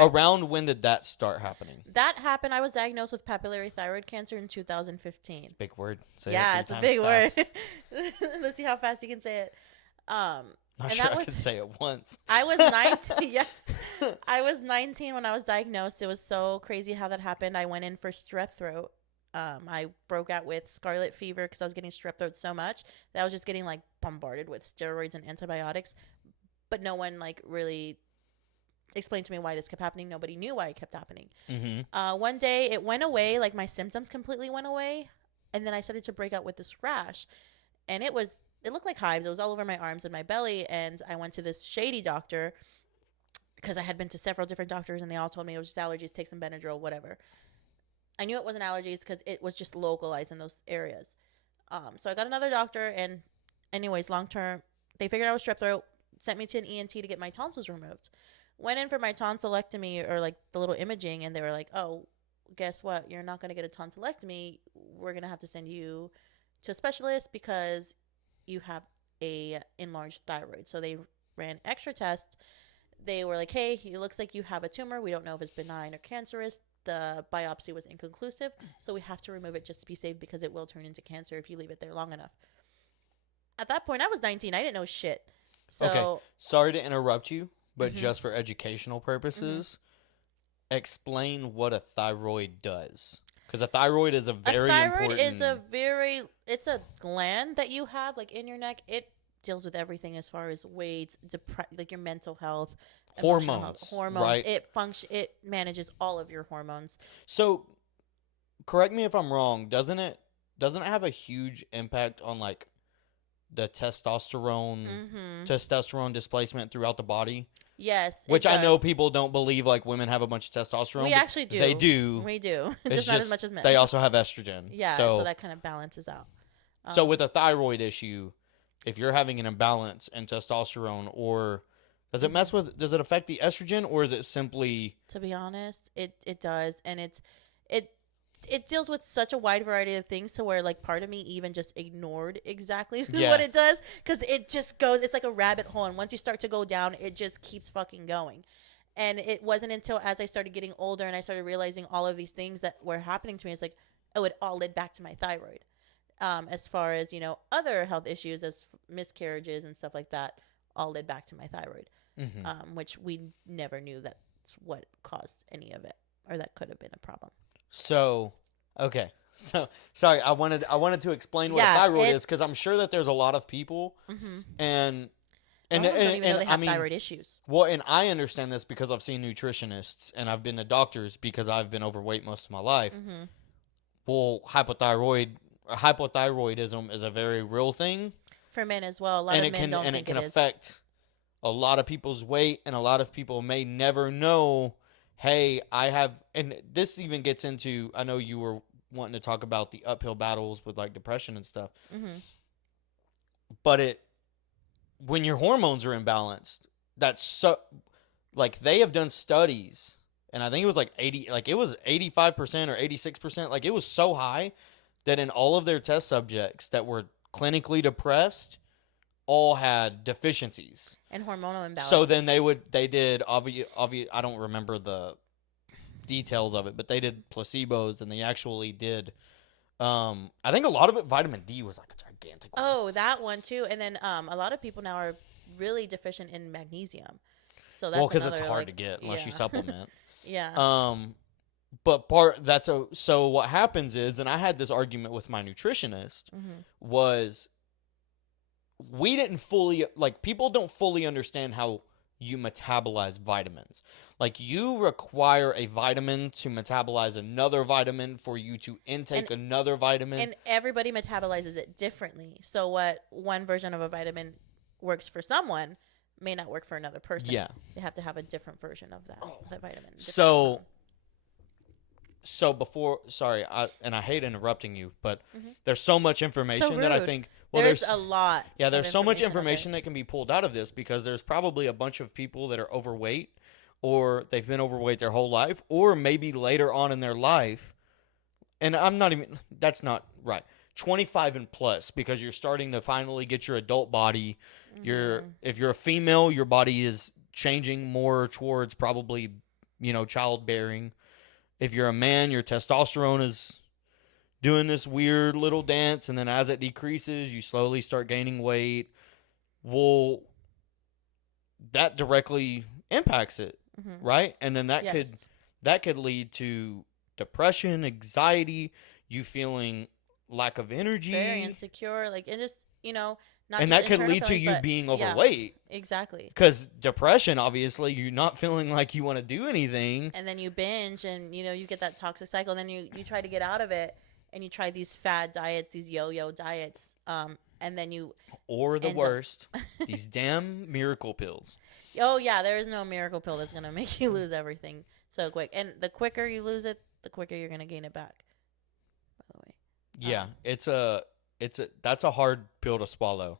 Around when did that start happening? That happened. I was diagnosed with papillary thyroid cancer in 2015. It's a big word. Say Yeah, it it's a 3 big times word. fast. Let's see how fast you can say it. Not And sure that I was could say it once. I was 19. Yeah, I was 19 when I was diagnosed. It was so crazy how that happened. I went in for strep throat. I broke out with scarlet fever because I was getting strep throat so much that I was just getting like bombarded with steroids and antibiotics. But no one like really explained to me why this kept happening. Nobody knew why it kept happening. Mm-hmm. One day it went away, like my symptoms completely went away, and then I started to break out with this rash, and it looked like hives. It was all over my arms and my belly, and I went to this shady doctor because I had been to several different doctors, and they all told me it was just allergies. Take some Benadryl, whatever. I knew it wasn't allergies because it was just localized in those areas. So I got another doctor, and anyways, long term, they figured I was strep throat, sent me to an ENT to get my tonsils removed. Went in for my tonsillectomy or like the little imaging, and they were like, "Oh, guess what? You're not gonna get a tonsillectomy. We're gonna have to send you to a specialist because you have a enlarged thyroid." So they ran extra tests. They were like, "Hey, it looks like you have a tumor. We don't know if it's benign or cancerous. The biopsy was inconclusive, so we have to remove it just to be safe because it will turn into cancer if you leave it there long enough." At that point, I was 19. I didn't know shit. So, Okay. Sorry to interrupt you, but Mhm. just for educational purposes, explain what a thyroid does. Because a thyroid is a very thyroid important. is it's a gland that you have like in your neck. It deals with everything as far as weight, like your mental health, emotional health, Hormones, right? It manages all of your hormones. So, correct me if I'm wrong. Doesn't it have a huge impact on like the testosterone displacement throughout the body? Yes, it Which I know does. people don't believe like women have a bunch of testosterone. We but actually do. They do. We do. It's Just not as much as men. they also have estrogen. Yeah, so that kind of balances out. So with a thyroid issue, if you're having an imbalance in testosterone, or does it affect the estrogen, or is it simply? To be honest, it does, and it it deals with such a wide variety of things to where like part of me even just ignored exactly Yeah. what it does because it just goes. It's like a rabbit hole, and once you start to go down, it just keeps fucking going. And it wasn't until as I started getting older and I started realizing all of these things that were happening to me, it's like, oh, it all led back to my thyroid. As far as other health issues as miscarriages and stuff like that, all led back to my thyroid, which we never knew that's what caused any of it, or that could have been a problem. So, okay. So, sorry, I wanted to explain what a thyroid is because I'm sure that the's a lot of people, and don't even know they have thyroid issues. Well, and I understand this because I've seen nutritionists and I've been to doctors because I've been overweight most of my life. Well, hypothyroidism is a very real thing for men as well. A lot of men don't think it can affect a lot of people's weight, and a lot of people may never know. Hey, I have, and this even gets into. I know you were wanting to talk about the uphill battles with like depression and stuff, but when your hormones are imbalanced, that's so, like they have done studies, and I think it was like 85% or 86%, like it was so high that in all of their test subjects that were clinically depressed all had deficiencies and hormonal imbalance. So then they did I don't remember the details of it, but they did placebos, and they actually did I think a lot of it, vitamin D was like a gigantic one. Oh, that one too. And then a lot of people now are really deficient in magnesium. So that's because it's hard to get unless you supplement. Yeah. But so what happens is, and I had this argument with my nutritionist, was we didn't fully, like, people don't fully understand how you metabolize vitamins. Like, you require a vitamin to metabolize another vitamin for you to intake another vitamin. And everybody metabolizes it differently. So what one version of a vitamin works for someone may not work for another person. Yeah. They have to have a different version of that vitamin. So before, sorry, I hate interrupting you, but there's so much information that I think, there's a lot. Yeah, there's so much information that can be pulled out of this, because there's probably a bunch of people that are overweight, or they've been overweight their whole life, or maybe later on in their life, and that's not right, 25 and plus, because you're starting to finally get your adult body. If you're a female, your body is changing more towards probably childbearing. If you're a man, your testosterone is doing this weird little dance, and then as it decreases, you slowly start gaining weight. Well, that directly impacts it, right? And then that could lead to depression, anxiety, you feeling lack of energy, very insecure, like, and just not and just that could internal lead to feelings, you but being yeah, overweight. exactly. Because depression, obviously, you're not feeling like you want to do anything, and then you binge, and you get that toxic cycle, and then you try to get out of it, and you try these fad diets, these yo-yo diets, and then you or the worst, these damn miracle pills. Oh yeah, there is no miracle pill that's gonna make you lose everything so quick, and the quicker you lose it, the quicker you're gonna gain it back, by the way. Yeah, that's a hard pill to swallow.